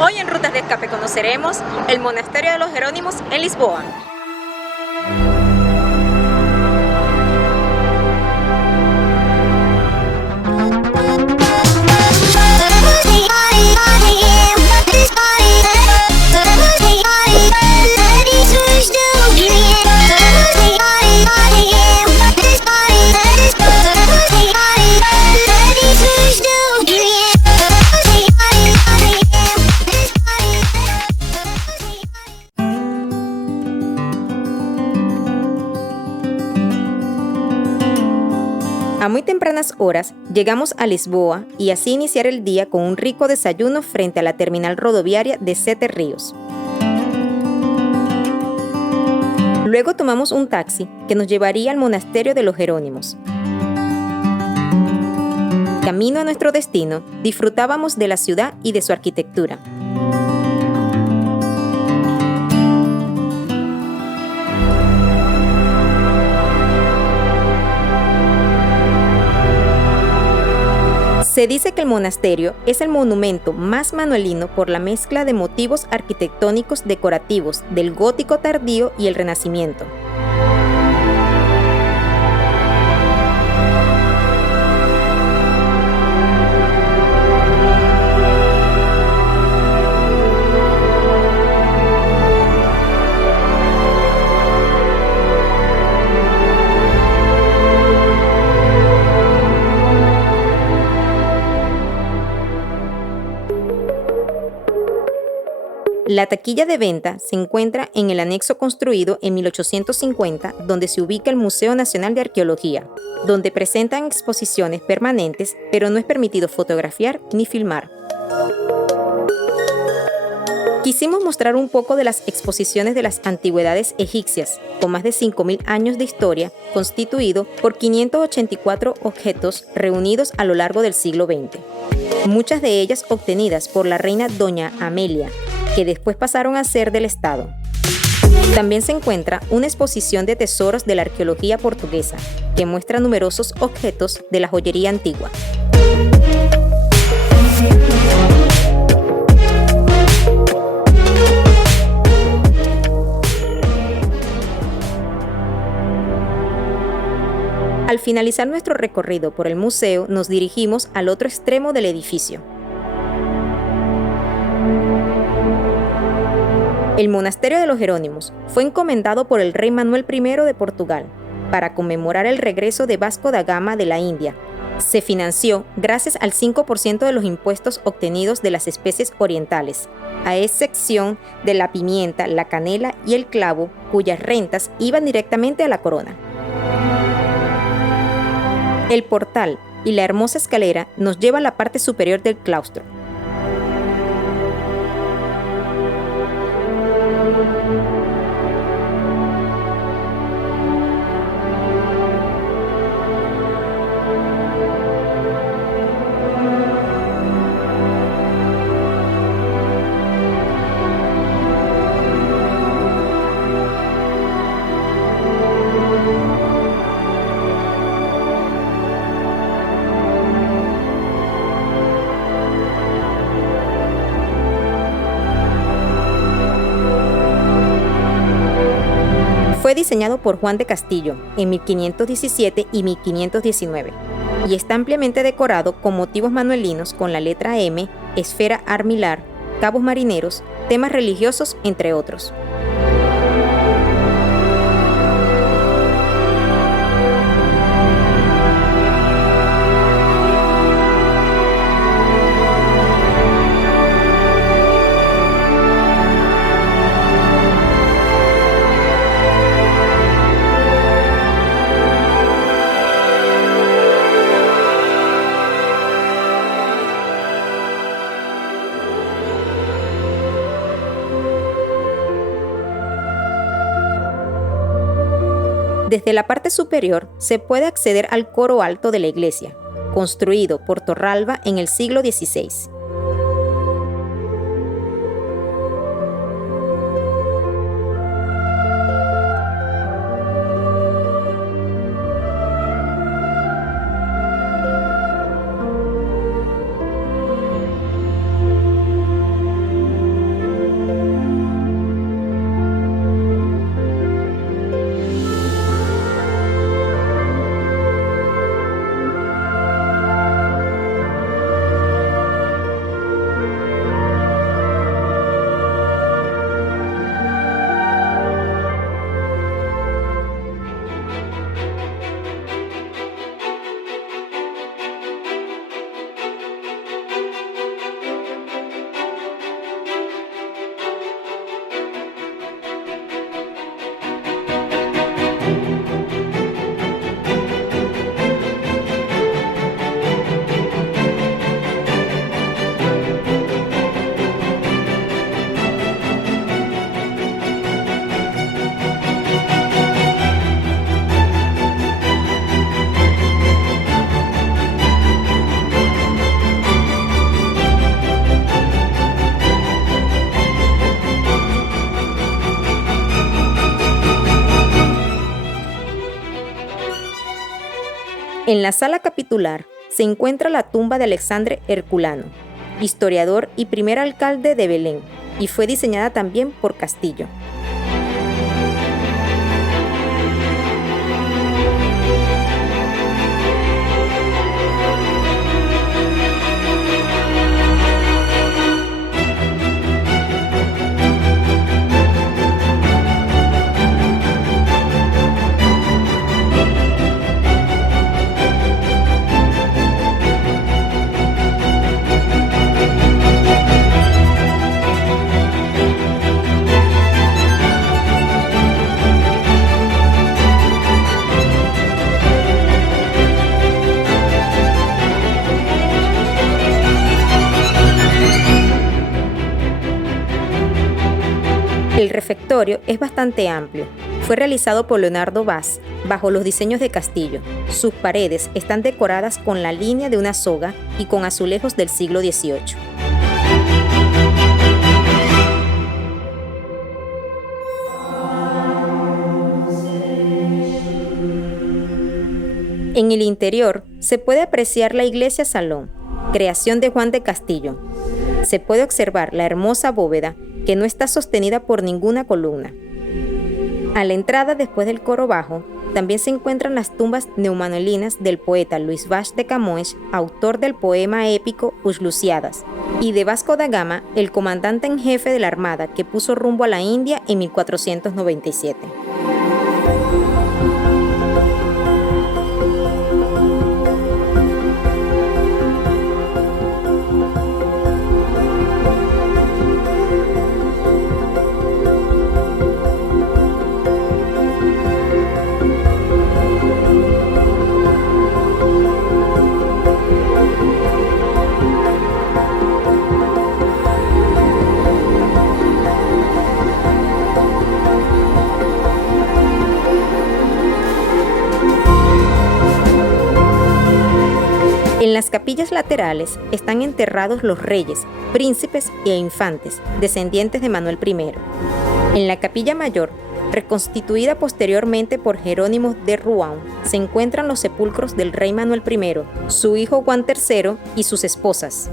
Hoy en Rutas de Escape conoceremos el Monasterio de los Jerónimos en Lisboa. A muy tempranas horas llegamos a Lisboa y así iniciar el día con un rico desayuno frente a la terminal rodoviaria de Sete Rios. Luego tomamos un taxi que nos llevaría al monasterio de los Jerónimos. Camino a nuestro destino, disfrutábamos de la ciudad y de su arquitectura. Se dice que el monasterio es el monumento más manuelino por la mezcla de motivos arquitectónicos decorativos del gótico tardío y el Renacimiento. La taquilla de venta se encuentra en el anexo construido en 1850, donde se ubica el Museo Nacional de Arqueología, donde presentan exposiciones permanentes, pero no es permitido fotografiar ni filmar. Quisimos mostrar un poco de las exposiciones de las antigüedades egipcias, con más de 5.000 años de historia, constituido por 584 objetos reunidos a lo largo del siglo XX. Muchas de ellas obtenidas por la reina Doña Amelia, que después pasaron a ser del Estado. También se encuentra una exposición de tesoros de la arqueología portuguesa, que muestra numerosos objetos de la joyería antigua. Al finalizar nuestro recorrido por el museo, nos dirigimos al otro extremo del edificio. El monasterio de los Jerónimos fue encomendado por el rey Manuel I de Portugal para conmemorar el regreso de Vasco da Gama de la India. Se financió gracias al 5% de los impuestos obtenidos de las especies orientales, a excepción de la pimienta, la canela y el clavo, cuyas rentas iban directamente a la corona. El portal y la hermosa escalera nos lleva a la parte superior del claustro. Fue diseñado por Juan de Castillo en 1517 y 1519 y está ampliamente decorado con motivos manuelinos con la letra M, esfera armilar, cabos marineros, temas religiosos, entre otros. Desde la parte superior se puede acceder al coro alto de la iglesia, construido por Torralba en el siglo XVI. En la sala capitular se encuentra la tumba de Alexandre Herculano, historiador y primer alcalde de Belén, y fue diseñada también por Castillo. El refectorio es bastante amplio. Fue realizado por Leonardo Vaz, bajo los diseños de Castillo. Sus paredes están decoradas con la línea de una soga y con azulejos del siglo XVIII. En el interior se puede apreciar la iglesia salón, creación de Juan de Castillo. Se puede observar la hermosa bóveda que no está sostenida por ninguna columna. A la entrada, después del coro bajo, también se encuentran las tumbas neumanolinas del poeta Luis Vaz de Camões, autor del poema épico Os Lusíadas, y de Vasco da Gama, el comandante en jefe de la armada que puso rumbo a la India en 1497. En las capillas laterales están enterrados los reyes, príncipes e infantes, descendientes de Manuel I. En la capilla mayor, reconstituida posteriormente por Jerónimo de Rouen, se encuentran los sepulcros del rey Manuel I, su hijo Juan III y sus esposas.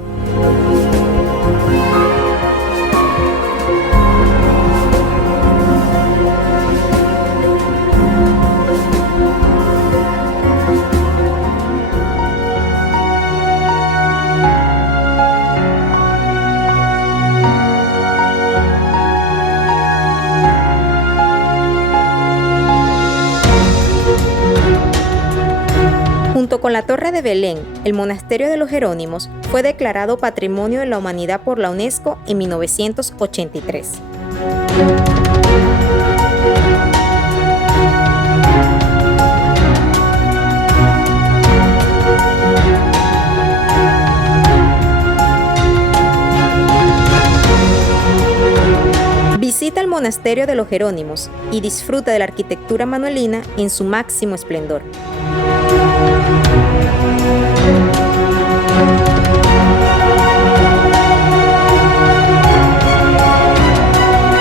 Junto con la Torre de Belén, el Monasterio de los Jerónimos fue declarado Patrimonio de la Humanidad por la UNESCO en 1983. Visita el Monasterio de los Jerónimos y disfruta de la arquitectura manuelina en su máximo esplendor.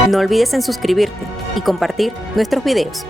No olvides en suscribirte y compartir nuestros videos.